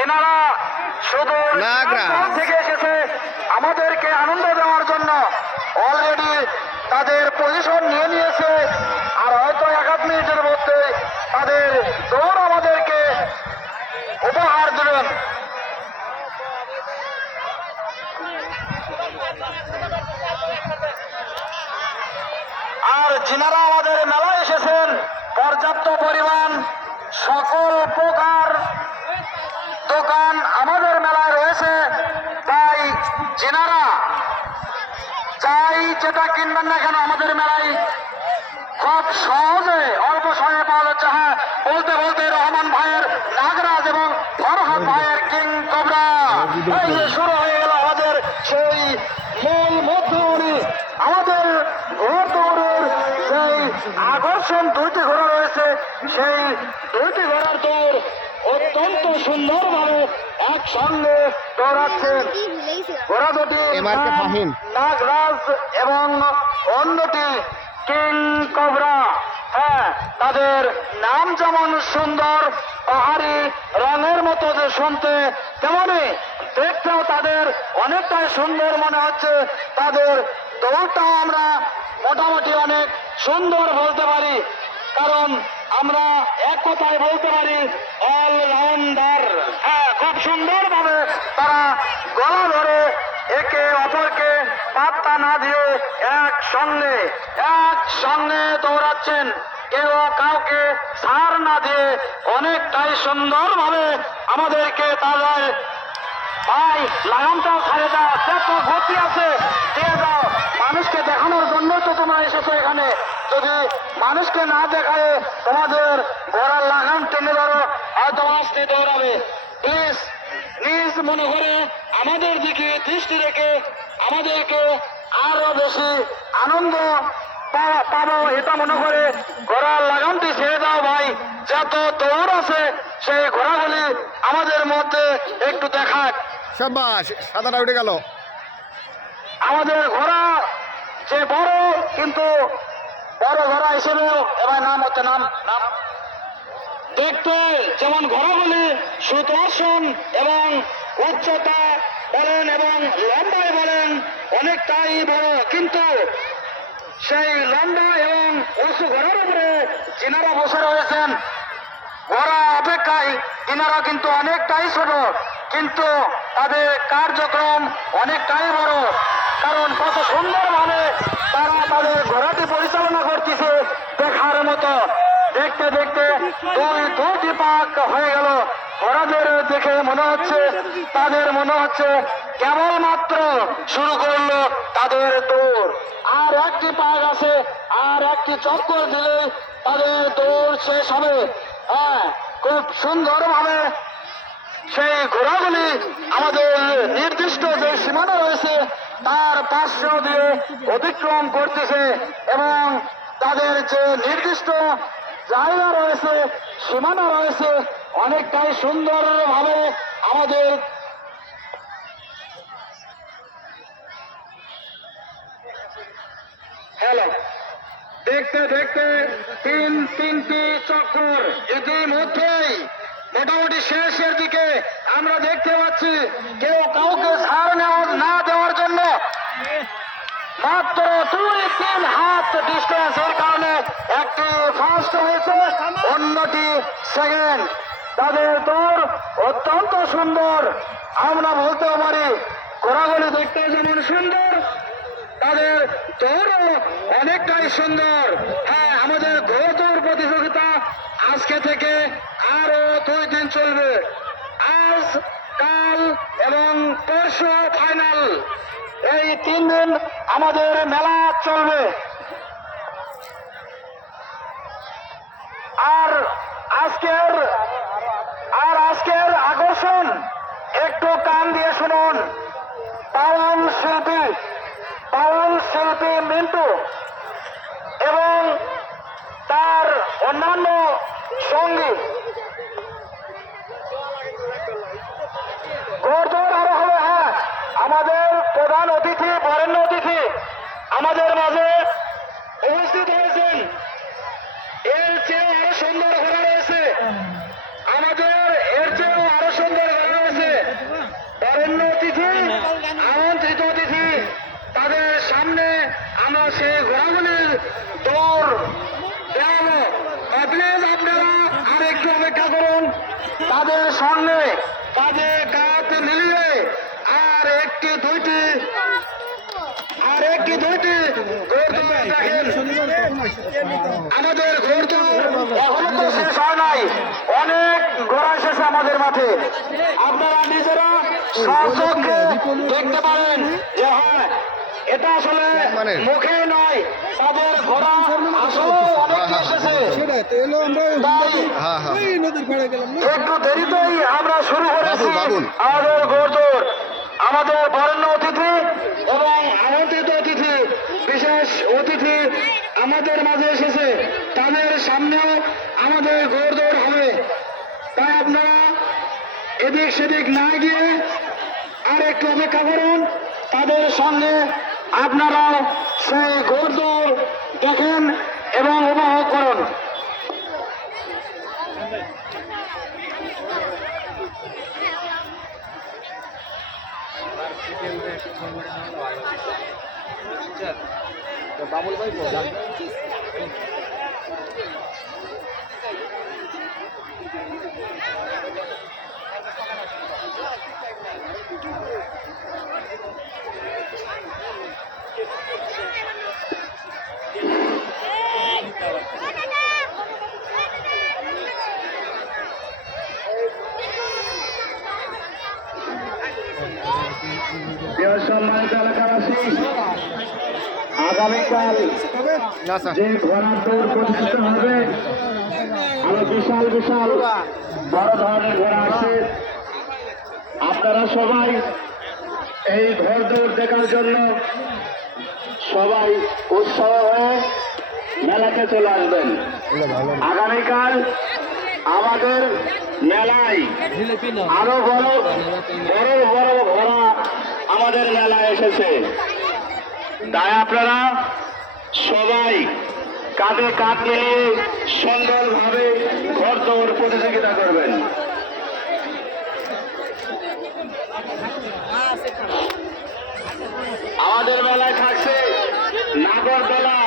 যিনারা সুদূর থেকে এসেছে আমাদেরকে আনন্দ দেওয়ার জন্য অলরেডি তাদের পজিশন নিয়ে নিয়েছে। আর হয়তো 1 মিনিটের মধ্যে তাদের দৌড় আমাদেরকে উপহার দেবেন। আর যিনারা আমাদের মেলায় এসেছেন পর্যাপ্ত পরিমাণ সকল প্রকার দোকান আমাদের মেলায় রয়েছে, তাই যিনারা চাই যেটা কিনবেন না কেন আমাদের মেলায় খুব সহজে অল্প সময়ে পাওয়া যাচ্ছে। হ্যাঁ, বলতে বলতে রহমান ভাইয়ের নাগরাজ এবং ফরহাদ ভাইয়ের কিং কোবরা এই যে শুরু হয়ে গেল আমাদের সেই মূল মধ্যমণি। আমাদের ঘোড় দৌড়ের সেই আকর্ষণ 2টি ঘোড়া রয়েছে, সেই 2টি ঘোড়ার দৌড় অত্যন্ত সুন্দরভাবে একসঙ্গে দৌড়াচ্ছে। ঘোড়া দুটি নাগরাজ এবং অন্যটি কিং কোবরা। হ্যাঁ, তাদের নাম যেমন সুন্দর, পাহাড়ি রঙের মতো যে শুনতে, তেমনি দেখতেও তাদের অনেকটাই সুন্দর মনে হচ্ছে। তাদের দৌড়টাও আমরা মোটামুটি অনেক সুন্দর বলতে পারি, কারণ আমরা এক কথায় বলতে পারি অলরাউন্ডার। হ্যাঁ, খুব সুন্দরভাবে তারা গলা ধরে একে অপরকে পাত্তা না দিয়ে একসঙ্গে দৌড়াচ্ছেন, কেউ কাউকে ছাড় না দিয়ে অনেকটাই সুন্দরভাবে আমাদেরকে তাদের ভাই লাগামটাও ছাড়ে দাও, যত গতি আছে দিয়ে দাও। মানুষকে দেখানোর জন্য তো তোমরা এসেছো এখানে, যদি মানুষকে না দেখায় তোমাদের ঘোড়ার লাগাম টেনে ধরো হয়তো আসতে দৌড়াবে। প্লিজ নিজ মনে করে আমাদের দিকে দৃষ্টি রেখে আমাদেরকে আরো বেশি আনন্দ পাবো এটা মনে করে ঘোড়ার লাগামটি ছেড়ে দাও ভাই। যত দৌড় আছে সেই ঘোড়াগুলি আমাদের মধ্যে একটু দেখাক। সাবাস, সাদাটা উঠে গেল। আমাদের ঘোড়া যে বড়, কিন্তু বড় ঘোড়া হিসেবেও এবার নাম হচ্ছে নাম দেখতে যেমন ঘোড়াগুলি সুদর্শন এবং উচ্চতা বলেন এবং লম্বায় বলেন অনেকটাই বড়, কিন্তু সেই লম্বা এবং উঁচু ঘোড়ার উপরে যিনারা বসে রয়েছেন ঘোড়া অপেক্ষায় তিনারা কিন্তু অনেকটাই ছোট, কিন্তু তাদের কার্যক্রম অনেকটাই বড়, কারণ কত সুন্দরভাবে তারা তাদের ঘোড়াটি পরিচালনা করতেছে দেখার মতো। দেখতে দেখতে 2টি পাক হয়ে গেল। ঘোড়াদের দেখে মনে হচ্ছে কেবলমাত্র শুরু করলো তাদের দৌড়। আর একটি পাক আছে, আর একটি চক্কর দিলে তাদের দৌড় শেষ হবে। হ্যাঁ, খুব সুন্দরভাবে সেই ঘোড়াগুলি আমাদের নির্দিষ্ট যে সীমানা রয়েছে তার পাশ দিয়ে অতিক্রম করতেছে এবং তাদের যে নির্দিষ্ট জায়গা রয়েছে, সীমানা রয়েছে, অনেকটাই সুন্দরভাবে আমাদের দেখতে দেখতে তিনটি চক্কর ইতিমধ্যেই মোটামুটি শেষের দিকে আমরা দেখতে পাচ্ছি। কেউ কাউকে ছাড় না দেওয়ার জন্য মাত্র 2-3 হাত ডিস্টেন্সের কারণে একটি ফার্স্ট হয়েছে, অন্যটি সেকেন্ড। তাদের দৌড় অত্যন্ত সুন্দর, আমরা বলতে পারি ঘোড়াগুলি দেখতে যেমন সুন্দর তাদের দৌড়ও অনেকটাই সুন্দর। হ্যাঁ, আমাদের ঘোড়া দৌড় প্রতিযোগিতা আজকে থেকে আরো 2 দিন চলবে। আজ, কাল এবং পরশু ফাইনাল, এই 3 দিন আমাদের মেলা চলবে। আর আজকের আকর্ষণ একটু কান দিয়ে শুনুন। বাউল শিল্পী মিন্টু এবং তার অন্যান্য সঙ্গী ঘোড়দৌড় আরো হবে। হ্যাঁ, আমাদের প্রধান অতিথি, বরেণ্য অতিথি আমাদের মাঝে উপস্থিত হয়েছেন। এর চেয়েও আরো সুন্দর ঘোড়া রয়েছে, আমাদের এর চেয়েও আরো সুন্দর ঘোড়া তাদের সঙ্গে কাঁধে কাঁধ মিলিয়ে আর একটি দুইটি ঘোড়দৌড় দেখেন। আমাদের ঘোড়দৌড় এখনো তো শেষ হয় নাই, অনেক ঘোড়া এসেছে আমাদের মাঠে। আপনারা নিজেরা সচক্ষে দেখতে পারেন যে হ্যাঁ, এটা আসলে মুখে নয়, তাদের ঘোড়া আসলে অনেক এসেছে। তাই একটু দেরিতেই আমরা শুরু করেছি আমাদের ঘোড়দৌড়। আমাদের বরেণ্য অতিথি এবং আমন্ত্রিত অতিথি, বিশেষ অতিথি আমাদের মাঝে এসেছে, তাদের সামনেও আমাদের ঘোড়দৌড় হবে। তাই আপনারা এদিক সেদিক না গিয়ে আর একটু অপেক্ষা করুন, তাদের সঙ্গে আপনারাও সেই ঘোড়দৌড় দেখেন এবং উপভোগ করুন। বাবুল ভাই সম্মানিত এলাকাবাসী, আগামীকাল যে ঘোড়ার দৌড় প্রতিষ্ঠিত হবে, আরো বিশাল বিশাল বড় ধরনের ঘোড়া আছে। আপনারা সবাই এই ঘোড় দৌড় দেখার জন্য সবাই উৎসাহ হয়ে মেলাতে চলে আসবেন। আগামীকাল আমাদের মেলায় আরো বড় বড় বড় ঘোড়া আমাদের মেলায় এসেছে। তাই আপনারা সবাই কাঁধে কাঁধ মিলিয়ে সুন্দরভাবে ঘোড়দৌড় প্রতিযোগিতা করবেন। আমাদের মেলায় থাকছে নাগরদোলা,